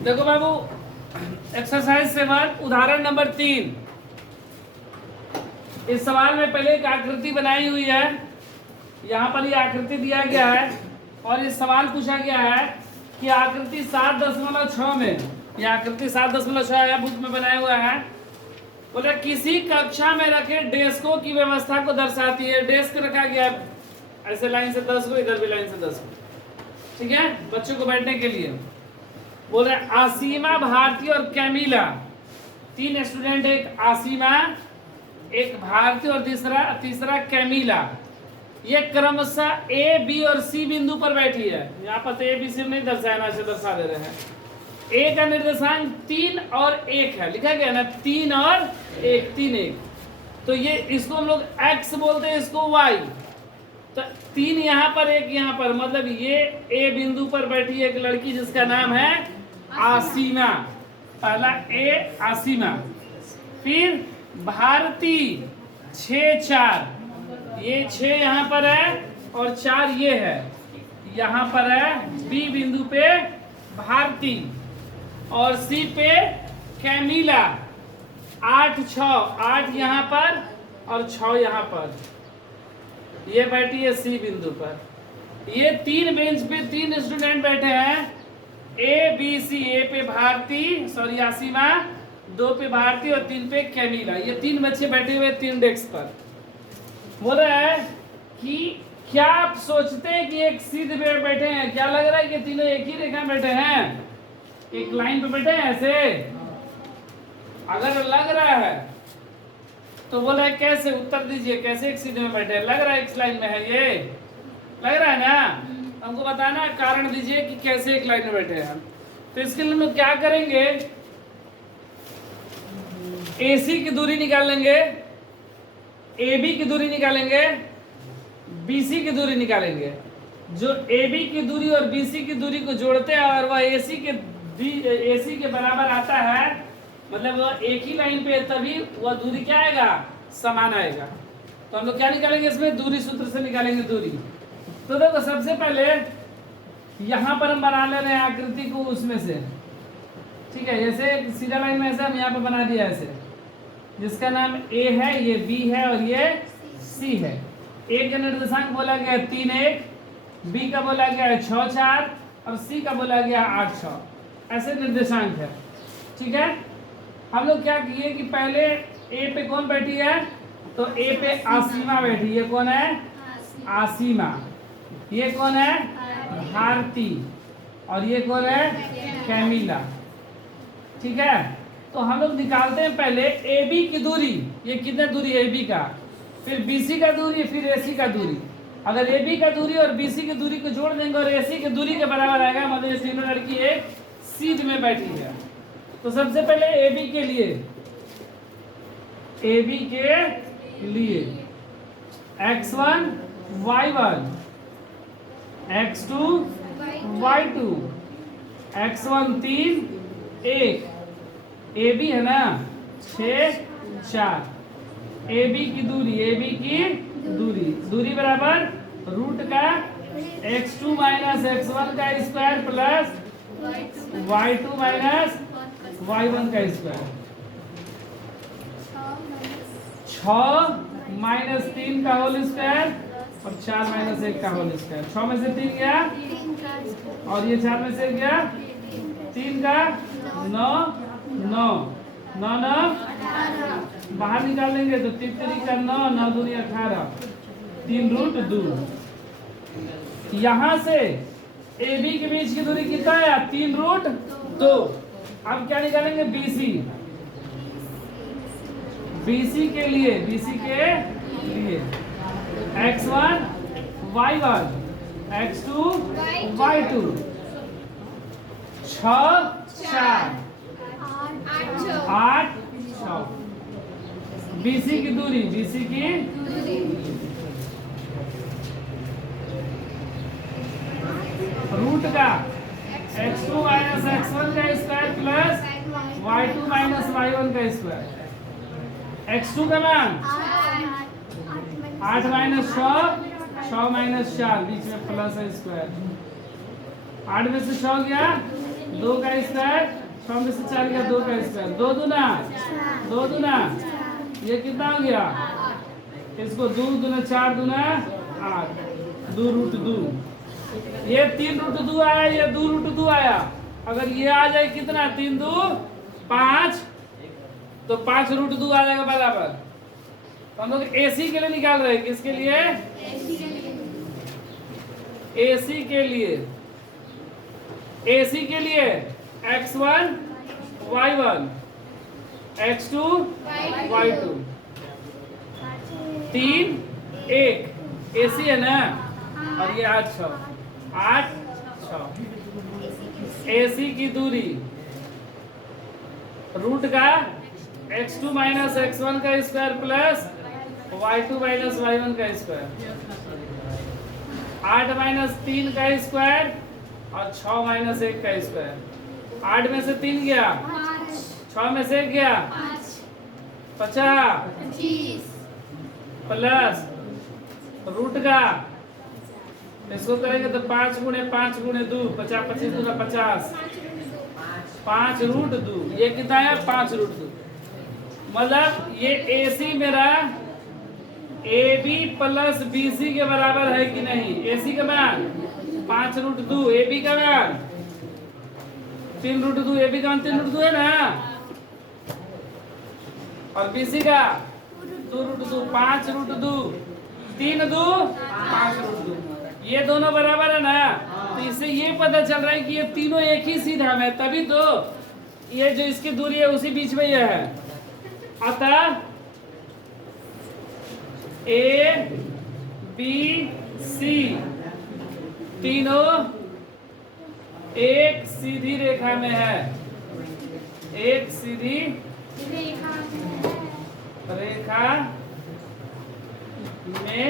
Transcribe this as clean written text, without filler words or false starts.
देखो बाबू, एक्सरसाइज 7 उदाहरण नंबर 3। इस सवाल में पहले एक आकृति बनाई हुई है, यहाँ पर ये आकृति दिया गया है और इस सवाल पूछा गया है कि आकृति 7.6 में, ये आकृति 7.6 है, बुक में बनाया हुआ है। बोले किसी कक्षा में रखे डेस्कों की व्यवस्था को दर्शाती है। डेस्क रखा गया है ऐसे लाइन से 10 को, इधर भी लाइन से 10 को, ठीक है, बच्चों को बैठने के लिए। बोल रहे आसीमा, भारती और कैमिला, 3 स्टूडेंट, एक आसीमा, एक भारती और तीसरा कैमिला। ये क्रमशः ए, बी और सी बिंदु पर बैठी है। यहाँ पर तो ए बी सी नहीं दर्शाया ना, ऐसे दर्शा दे रहे हैं। ए का निर्देशांक 3 और 1 है, लिखा गया ना 3 और 1, 3 1। तो ये इसको हम लोग x बोलते हैं, इसको y। तो 3 यहाँ पर, 1 यहाँ पर, मतलब ये ए बिंदु पर बैठी है एक लड़की जिसका नाम है आसीमा। पहला ए आसीमा, फिर भारती 6 4, ये 6 यहाँ पर है और 4 ये है, यहाँ पर है बी बिंदु पे भारती और सी पे कैमिला। 8 6, 8 यहाँ पर और 6 यहाँ पर, ये बैठी है सी बिंदु पर। ये 3 बेंच पे 3 स्टूडेंट बैठे हैं, ए बी सी। ए पे भारती, सॉरी आसीमा, 2 पे भारती और 3 पे कैमिला। ये 3 बच्चे बैठे हुए 3 डेस्क पर। बोल रहा है कि क्या आप सोचते हैं कि एक सीधे पे बैठे हैं? क्या लग रहा है कि तीनों एक ही रेखा में बैठे हैं, एक लाइन पे बैठे हैं ऐसे? अगर लग रहा है तो बोला है कैसे, उत्तर दीजिए, कैसे एक सीधे में बैठे हैं? लग रहा है एक लाइन में है, ये लग रहा है ना? हमको बताना, कारण दीजिए कि कैसे एक लाइन में बैठे हैं। तो इसके लिए हम लोग क्या करेंगे, AC की दूरी निकाल लेंगे, AB की दूरी निकालेंगे, BC की दूरी निकालेंगे। जो AB की दूरी और BC की दूरी को जोड़ते हैं और वह AC के बराबर आता है, मतलब वह एक ही लाइन पे, तभी वह दूरी क्या आएगा, समान आएगा। तो हम लोग क्या निकालेंगे इसमें, दूरी सूत्र से निकालेंगे दूरी। तो देखो सबसे पहले यहाँ पर हम बना ले रहे हैं आकृति को उसमें से, ठीक है, जैसे सीधा लाइन में ऐसे हम यहाँ पर बना दिया ऐसे, जिसका नाम A है, ये B है और ये C है। A का निर्देशांक बोला गया है 3 1, B का बोला गया है 6 4 और C का बोला गया है 8 6, ऐसे निर्देशांक है, ठीक है। हम लोग क्या किए कि पहले A पे कौन बैठी है, तो A पे आसीमा बैठी। ये कौन है, आसीमा। ये कौन है, भारती। और ये कौन है, कैमिला, ठीक है। तो हम लोग निकालते हैं पहले AB की दूरी, ये कितना दूरी है AB का, फिर BC का दूरी, फिर AC का दूरी। अगर AB का दूरी और BC की दूरी को जोड़ देंगे और AC की दूरी के बराबर आएगा, मतलब ये तीनों लड़की एक सीध में बैठी है। तो सबसे पहले AB के लिए, AB के लिए x1 y1, x2 y2, x1 3 1, AB है ना 6 4, AB की दूरी, दूरी बराबर रूट का x2 माइनस x1 का square plus y2 minus y1 का स्क्वायर। 6 माइनस 3 का होल स्क्वायर और 4 माइनस 1 का होल स्क्वायर। 6 में से 3 गया और ये 4 में से गया 3 का 9 9 9 9 बाहर निकाल लेंगे तो 3 3 का 9 9 दूनी 18, 3 रूट 2। यहाँ से AB के बीच की दूरी कितना है, 3 रूट 2। अब क्या निकालेंगे, BC के लिए x1 y1, x2 y2, 6 4 8 6। BC की दूरी रूट का x2 माइनस x1 का square plus y2 minus y1 का स्क्वायर। x2 का मान 8 माइनस 6 माइनस 4, बीच में प्लस है स्क्वायर। 8 में से 6 गया 2 का स्क्वायर, 6 में से 4 गया 2 का स्क्वायर, 2 दूना 2 दूना, ये कितना हो गया? इसको 2 दूना 4 दूना 8, 2 रूट 2, ये 3 रूट 2 आया, ये 2 रूट 2 आया। अगर ये आ जाए कितना, 3 2 5, तो 5 रूट 2 आ जाएगा बराबर। तो हम लोग एसी के लिए निकाल रहे हैं, किसके लिए? एसी के लिए। एसी के लिए x1 y1 x2 y2 3 1 AC है ना, और ये 8 6 एसी की दूरी रूट का x2 माइनस x1 का square plus y2 minus y1 का स्क्वायर, 8 माइनस 3 का स्क्वायर और 6 माइनस 1 का स्क्वायर। 8 में से 3 गया, 6 में से 1 गया, 50 प्लस रूट का, इसको करेंगे तो 5 गुणे 5 गुणे 2 50, 25 दूना 50, 5 रूट 2, ये कितना है? 5 रूट 2। मतलब ये एसी मेरा AB प्लस BC के बराबर है कि नहीं? एसी का मान 5 रूट 2, AB का मान 3 रूट 2, AB का मान 3 रूट 2 है ना, और BC का 2 रूट 2, 5 रूट 2, 3 2 5 रूट 2, ये दोनों बराबर है ना। तो इससे ये पता चल रहा है कि ये तीनों एक ही सीधा में, तभी तो ये जो इसकी दूरी है उसी बीच में ये है। अतः A B C तीनों एक सीधी रेखा में है, एक सीधी रेखा में